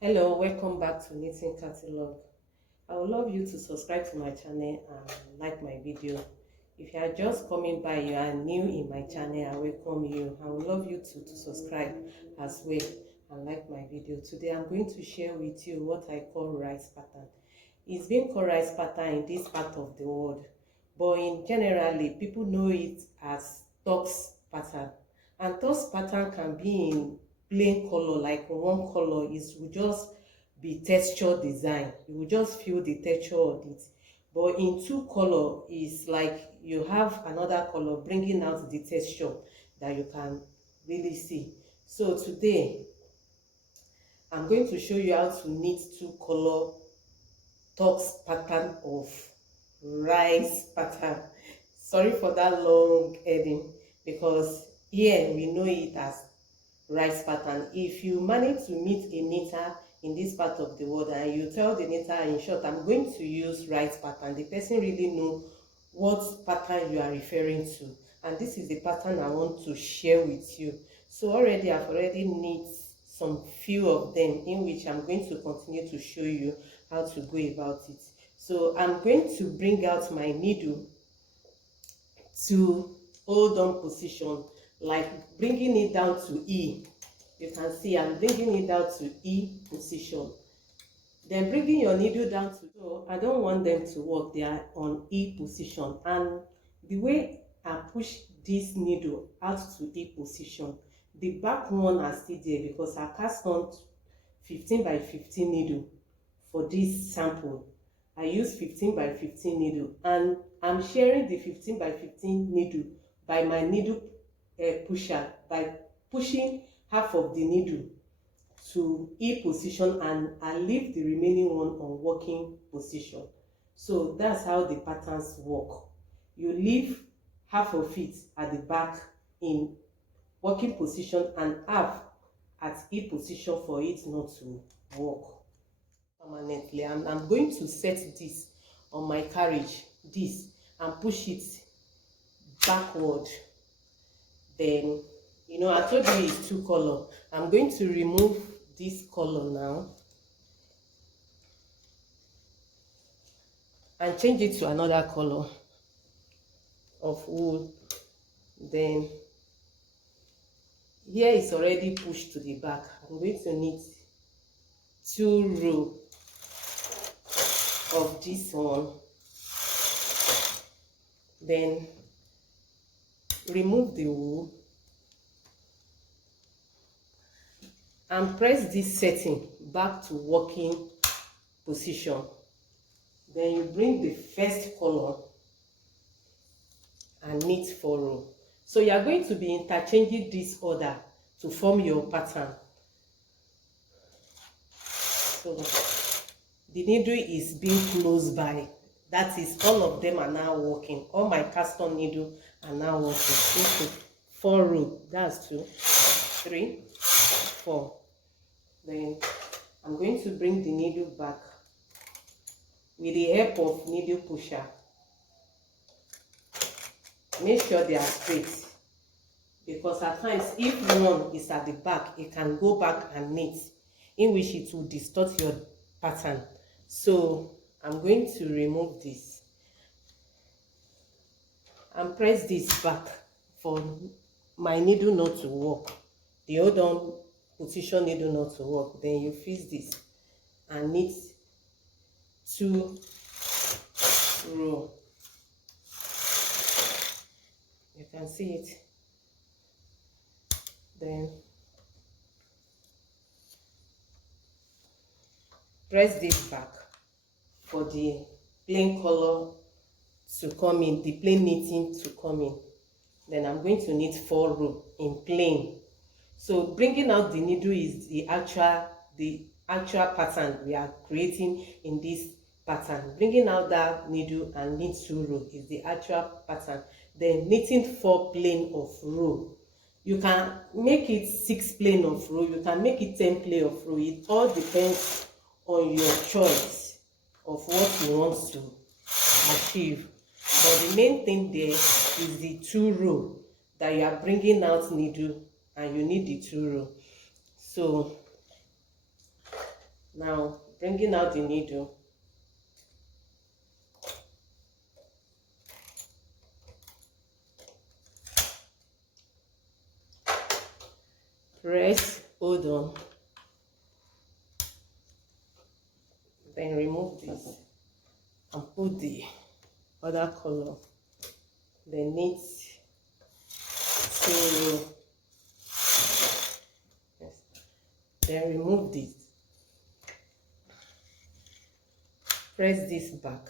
Hello, welcome back to Knitting Catalog. I would love you to subscribe to my channel and like my video. If you are just coming by, you are new in my channel, I welcome you. I would love you to subscribe as well and like my video. Today I'm going to share with you what I call rice pattern. It's been called rice pattern in this part of the world, but in generally people know it as tux pattern. And tux pattern can be in plain color, like one color is will just be texture design. You will just feel the texture of it. But in two color is like you have another color bringing out the texture that you can really see. So today I'm going to show you how to knit two color tux pattern of rice pattern. Sorry for that long heading, because here we know it as rice pattern. If you manage to meet a knitter in this part of the world and you tell the knitter, in short, I'm going to use rice pattern, the person really know what pattern you are referring to, and this is the pattern I want to share with you. So I've already knit some few of them, in which I'm going to continue to show you how to go about it. So I'm going to bring out my needle to hold on position, like bringing it down to E. You can see I'm bringing it down to E position. Then bringing your needle down to, so I don't want them to work, they are on E position. And the way I push this needle out to E position, the back one are still there, because I cast on 15 by 15 needle for this sample. I use 15 by 15 needle, and I'm sharing the 15 by 15 needle by my needle pusher, by pushing half of the needle to E position, and I leave the remaining one on working position. So that's how the patterns work. You leave half of it at the back in working position and half at E position for it not to work permanently. And I'm going to set this on my carriage, this, and push it backward. Then, I told you it's two color. I'm going to remove this color now and change it to another color of wool. Then here it's already pushed to the back. I'm going to knit two rows of this one, then remove the wool and press this setting back to working position. Then you bring the first color and knit 4 rows. So you are going to be interchanging this order to form your pattern. So the needle is being close by, that is, all of them are now working. All my cast on needle are now working. Okay, 4 rows, that's 2, 3, 4. Then I'm going to bring the needle back with the help of needle pusher. Make sure they are straight, because at times if one is at the back, it can go back and knit, in which it will distort your pattern. So I'm going to remove this and press this back for my needle not to work, the hold on position needle not to work. Then you fix this and knit 2 rows. You can see it. Then press this back for the plain color to come in, the plain knitting to come in. Then I'm going to knit 4 rows in plain. So bringing out the needle is the actual pattern we are creating in this pattern. Bringing out that needle and knit 2 rows is the actual pattern. Then knitting 4 plain of row. You can make it 6 plain of row, you can make it 10 plain of row. It all depends on your choice of what you want to achieve. But the main thing there is the 2 rows that you are bringing out needle, and you need the 2 rows. So Now bringing out the needle. Press, hold on, then remove this and put the other color. Then knit 2 row. Yes. Then remove this. Press this back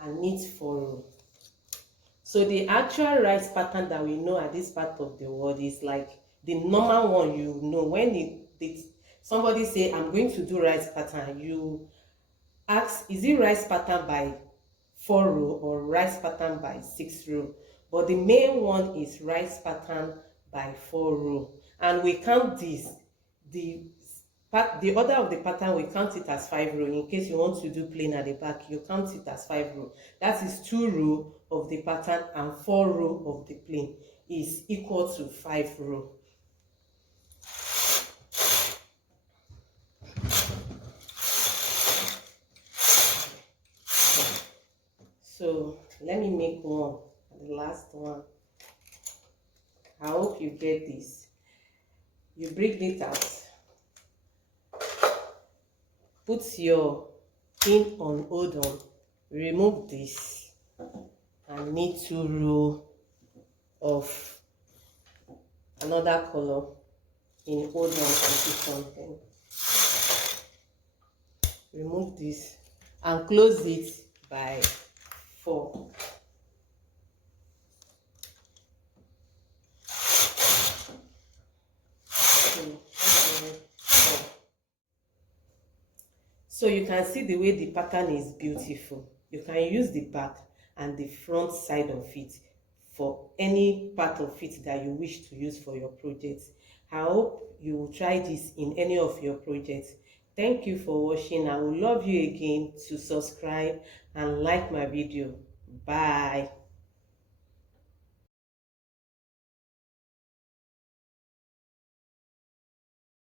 and knit 4 row. So the actual rice pattern that we know at this part of the world is like the normal one. You know, when somebody say I'm going to do rice pattern, you ask, is it rice pattern by 4 row or rice pattern by 6 row? But the main one is rice pattern by 4 row, and we count this, the order of the pattern, we count it as 5 row. In case you want to do plain at the back, you count it as 5 row. That is 2 row of the pattern, and 4 row of the plain is equal to 5 row. So let me make one, the last one. I hope you get this. You bring it out, put your pin on, hold on, remove this and knit 2 row of another color in hold on position. Then remove this and close it by 4. So you can see the way the pattern is beautiful. You can use the back and the front side of it for any part of it that you wish to use for your project. I hope you will try this in any of your projects. Thank you for watching. I would love you again to subscribe and like my video. Bye.